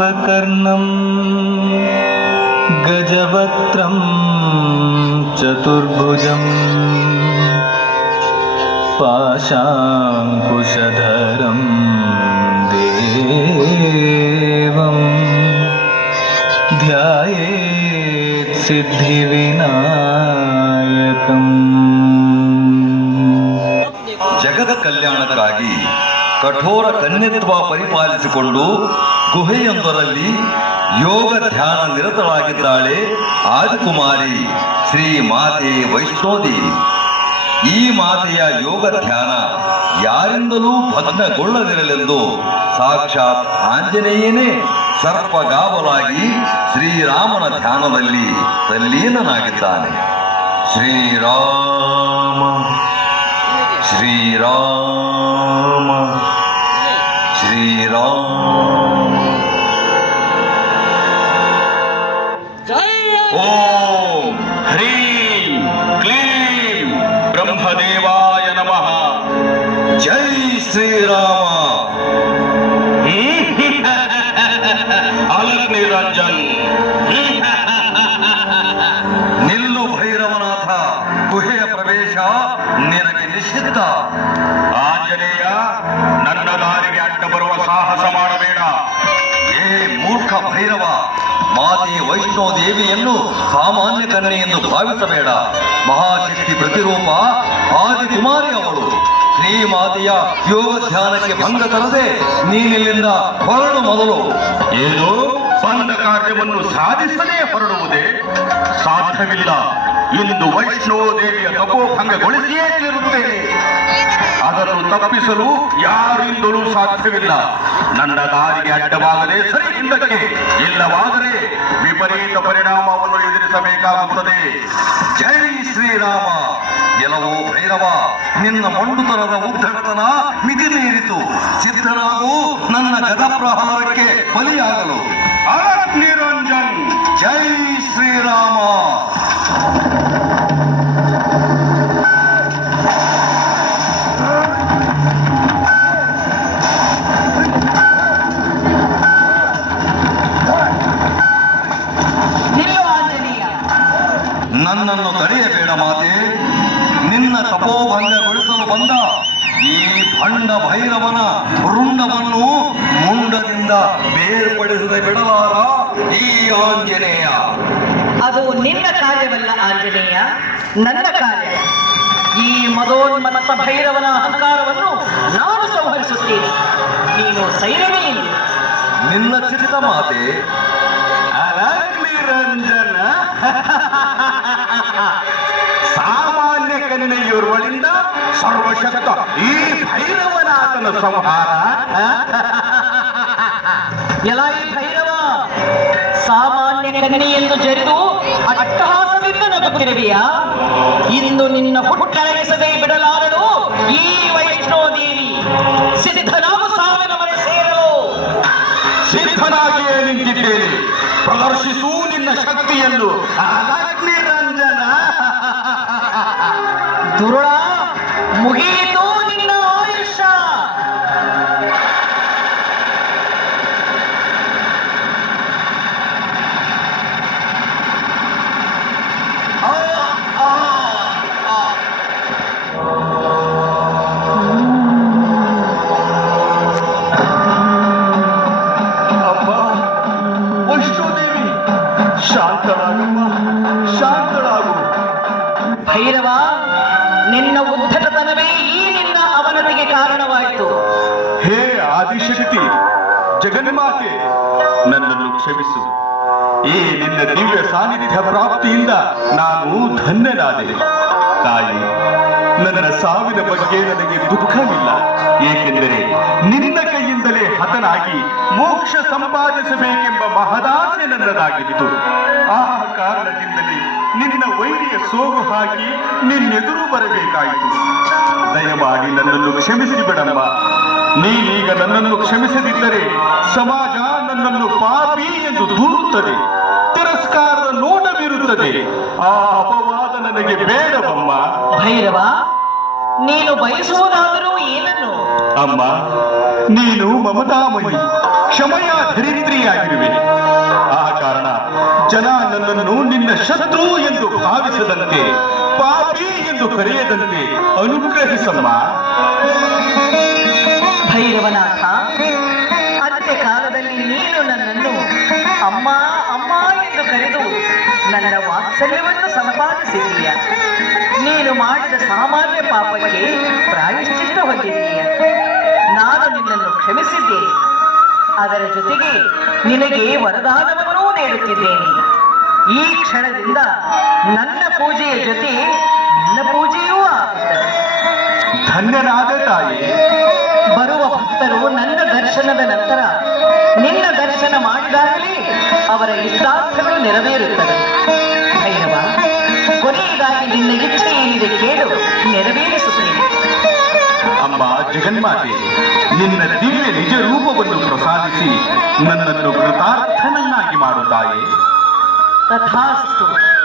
पापकर्णं गजवक्त्रं चतुर्भुजम् पाशाङ्कुशधरं देवं ध्यायेत् सिद्धिविनायकम्। जगदकल्याणक्कागी ಕಠೋರ ಕನ್ಯತ್ವ ಪರಿಪಾಲಿಸಿಕೊಂಡು ಗುಹೆಯೊಂದರಲ್ಲಿ ಯೋಗ ಧ್ಯಾನ ನಿರತಳಾಗಿದ್ದಾಳೆ ಆದಿಕುಮಾರಿ ಶ್ರೀ ಮಾತೆ ವೈಷ್ಣೋದೇವಿ. ಈ ಮಾತೆಯ ಯೋಗ ಧ್ಯಾನ ಯಾರಿಂದಲೂ ಭಗ್ನಗೊಳ್ಳದಿರಲೆಂದು ಸಾಕ್ಷಾತ್ ಆಂಜನೇಯನೇ ಸರ್ಪಗಾವಲಾಗಿ ಶ್ರೀರಾಮನ ಧ್ಯಾನದಲ್ಲಿ ತಲ್ಲೀನನಾಗಿದ್ದಾನೆ ಶ್ರೀರಾಮ ಶ್ರೀರಾಮ. ಶ್ರೀರಾಮ ಓಂ ಹ್ರೀಂ ಕ್ಲೀಂ ಬ್ರಹ್ಮದೇವಾಯ ನಮಃ ಜೈ ಶ್ರೀರಾಮ ಅಲಕ್ ನಿರಂಜನ್ ನಿಲ್ಲು ಭೈರವನಾಥ ಗುಹೆಯ ಪ್ರವೇಶ ನಿನಗೆ ನಿಷಿದ್ಧ. ಆಂಜನೇಯ ನನ್ನ ದಾರಿಗೆ ಅಡ್ಡ ಬರುವ ಸಾಹಸ ಮಾಡಬೇಡ. ಏ ಮೂರ್ಖ ಭೈರವ ಮಾತೆ ವೈಷ್ಣೋ ದೇವಿಯನ್ನು ಸಾಮಾನ್ಯ ಕನ್ನೆ ಎಂದು ಭಾವಿಸಬೇಡ. ಮಹಾಶಕ್ತಿ ಪ್ರತಿರೂಪ ಆದಿಕುಮಾರಿ ಅವಳು. ಶ್ರೀ ಮಾತೆಯ ಯೋಗ ಧ್ಯಾನಕ್ಕೆ ಭಂಗ ತರದೆ ನೀನಿಲ್ಲಿಂದ ಹೊರಡು ಮೊದಲು. ಏನು ಬಂದ ಕಾರ್ಯವನ್ನು ಸಾಧಿಸದೇ ಹೊರಡುವುದೇ ಸಾಧ್ಯವಿಲ್ಲ. ಇಂದು ವೈಷ್ಣೋ ದೇವಿಯ ತಪೋಭಂಗಗೊಳಿಸಿಯೇ ತೀರುತ್ತೇನೆ. ಅದನ್ನು ತಪ್ಪಿಸಲು ಯಾರಿಂದಲೂ ಸಾಧ್ಯವಿಲ್ಲ. ನನ್ನ ದಾರಿಗೆ ಅಡ್ಡವಾಗದೆ ಸರಿ ಹಿಂದಕ್ಕೆ ಇಲ್ಲವಾದರೆ ವಿಪರೀತ ಪರಿಣಾಮವನ್ನು ಎದುರಿಸಬೇಕಾಗುತ್ತದೆ. ಜೈ ಶ್ರೀರಾಮ. ಎಲ್ಲವೋ ಭೈರವ, ನಿನ್ನ ಮಂಡುತನದ ಉದ್ದಟತನ ಮಿತಿ ಮೀರಿತು ಸಿದ್ಧನಾಗು ನನ್ನ ಗದ ಪ್ರಹಾರಕ್ಕೆ ಬಲಿಯಾಗಲು. ನನ್ನನ್ನು ತಡೆಯಬೇಡ ಮಾತೆ. ನಿನ್ನ ತಪೋಭಂಗಗೊಳಿಸಲು ಬಂದ ಈ ಭಂಡ ಭೈರವನ ರುಂಡವನ್ನು ಮುಂಡದಿಂದ ಬೇರ್ಪಡಿಸದೆ ಬಿಡಲಾರ ಈ ಆಂಜನೇಯ. ಅದು ನಿನ್ನ ಕಾರ್ಯವಲ್ಲ ಆಂಜನೇಯ ನನ್ನ ಕಾರ್ಯ. ಈ ಮದೋನ್ಮತ್ತ ಭೈರವನ ಅಹಂಕಾರವನ್ನು ನಾನು ಸಂಹರಿಸುತ್ತೇನೆ. ನೀನು ಸೈರಣಿ ನಿನ್ನ ಚಿತ್ತ ಮಾತೆ ನಿರಂಜನ ಸಾಮಾನ್ಯ ಕನ್ಯೆಯೋರ್ವಳಿಂದ ಸರ್ವಶಕ್ತ ಈ ಭೈರವನಾಥನ ಸಂಹಾರ. ಎಲ್ಲ ಈ ಭೈರವ ಸಾಮಾನ್ಯ ಕನ್ನೆಯನ್ನು ಜರಿದು ಅಟ್ಟಹಾಸದಿಂದ ನಗುತ್ತಿರುವೆಯ? ಇಂದು ನಿನ್ನ ಹುಟ್ಟಳಗಿಸದೆ ಬಿಡಲಾರಳು ಈ ವೈಷ್ಣೋ ದೇವಿ ಸಿದ್ಧನಾಗು ಸಾವಿನ ಮನೆ ಸೇರಲು. ಸಿದ್ಧನಾಗಿಯೇ ನಿಂತಿದ್ದೇನೆ. ಪ್ರದರ್ಶಿಸು ನಿನ್ನ ಶಕ್ತಿಯನ್ನು. ದುರುಳ ಮುಗಿಯಿತು ನಿನ್ನ ಆಯುಷ್ಯ ಅಮ್ಮ ವೈಷ್ಣೋದೇವಿ ಶಾಂತಳಾಗಮ್ಮ ಶಾಂತಳಾಗು. ಭೈರವ ನಿನ್ನ ಉದ್ಧತನವೇ ಈ ನಿನ್ನ ಅವನತಿಗೆ ಕಾರಣವಾಯಿತು. ಹೇ ಆದಿಶಕ್ತಿ, ಜಗನ್ಮಾತೆ, ನನ್ನನ್ನು ಕ್ಷಮಿಸು. ಈ ನಿನ್ನ ದಿವ್ಯ ಸಾನ್ನಿಧ್ಯ ಪ್ರಾಪ್ತಿಯಿಂದ ನಾನು ಧನ್ಯನಾದೆ. ತಾಯಿ, ನನ್ನ ಸಾವಿನ ಬಗ್ಗೆ ನನಗೆ ದುಃಖವಿಲ್ಲ. ಏಕೆಂದರೆ ನಿನ್ನ ಕೈಯಿಂದಲೇ ಹತನಾಗಿ ಮೋಕ್ಷ ಸಂಪಾದಿಸಬೇಕೆಂಬ ಮಹದಾಸೆ ನನ್ನದಾಗಿತ್ತು. ಆ ಕಾರಣದಿಂದಲೇ ನಿನ್ನ ವೈರಿಯ ಸೋಗು ಹಾಕಿ ನಿನ್ನೆದುರು ಬರಬೇಕಾಯಿತು. ದಯಮಾಡಿ ನನ್ನನ್ನು ಕ್ಷಮಿಸಿ ಬಿಡಮ್ಮ. ನೀನೀಗ ನನ್ನನ್ನು ಕ್ಷಮಿಸದಿದ್ದರೆ ಸಮಾಜ ನನ್ನನ್ನು ಪಾಪಿ ಎಂದು ದೂರುತ್ತದೆ. ತಿರಸ್ಕಾರದ ನೋಟ ಬೀರುತ್ತದೆ ಆ ಅಪವಾದ ನನಗೆ ಬೇಡವಮ್ಮ. ಭೈರವ ನೀನು ಬಯಸುವುದಾದರೂ ಏನನ್ನು? ಅಮ್ಮ ನೀನು ಮಮತಾಮಯಿ ಕ್ಷಮಯ ಧರಿತ್ರಿಯಾಗಿರುವೆ. ಆ ಕಾರಣ ಜನ ನನ್ನನ್ನು ನಿನ್ನ ಶತ್ರು ಎಂದು ಭಾವಿಸದಂತೆ, ಪಾಪಿ ಎಂದು ಕರೆಯದಂತೆ ಅನುಗ್ರಹಿಸಮ್ಮ. ಭೈರವನಾಥ ಅಂತ್ಯಕಾಲದಲ್ಲಿ ನೀನು ನನ್ನನ್ನು ಅಮ್ಮ ಅಮ್ಮ ಎಂದು ಕರೆದು ನನ್ನ ವಾತ್ಸಲ್ಯವನ್ನು ಸಂಪಾದಿಸಿದೀಯ ನೀನು ಮಾಡಿದ ಸಾಮಾನ್ಯ ಪಾಪಕ್ಕೆ ಪ್ರಾಯಶ್ಚಿತ್ತ ಹೊಂದಿದ್ದೀಯ. ನಾನು ನಿನ್ನನ್ನು ಕ್ಷಮಿಸಿದ್ದೇನೆ. ಅದರ ಜೊತೆಗೆ ನಿನಗೆ ವರದಾನವನ್ನೂ ನೀಡುತ್ತಿದ್ದೇನೆ. ಈ ಕ್ಷಣದಿಂದ ನನ್ನ ಪೂಜೆಯ ಜೊತೆ ನನ್ನ ಪೂಜೆಯೂ ಆಗುತ್ತದೆ. ತಾಯೇ ತಾಯಿ. ಬರುವ ಭಕ್ತರು ನನ್ನ ದರ್ಶನದ ನಂತರ ನಿನ್ನ ದರ್ಶನ ಮಾಡಿದಾಗಲೇ ಅವರ ಇಷ್ಟಾರ್ಥಗಳು ನೆರವೇರುತ್ತವೆ. ಭೈರವ ಕೊನೆಯದಾಗಿ ನಿನ್ನ ಇಚ್ಛೆ ಏನಿದೆ ಕೇಳು ನೆರವೇರಿಸುತ್ತೇನೆ. ಅಮ್ಮ ಜಗನ್ಮಾತೆ ನಿನ್ನ ದಿವ್ಯ ನಿಜ ರೂಪವನ್ನು ಪ್ರಸಾದಿಸಿ ನನ್ನನ್ನು ಕೃತಾರ್ಥನನ್ನಾಗಿ ಮಾಡು ತಾಯಿ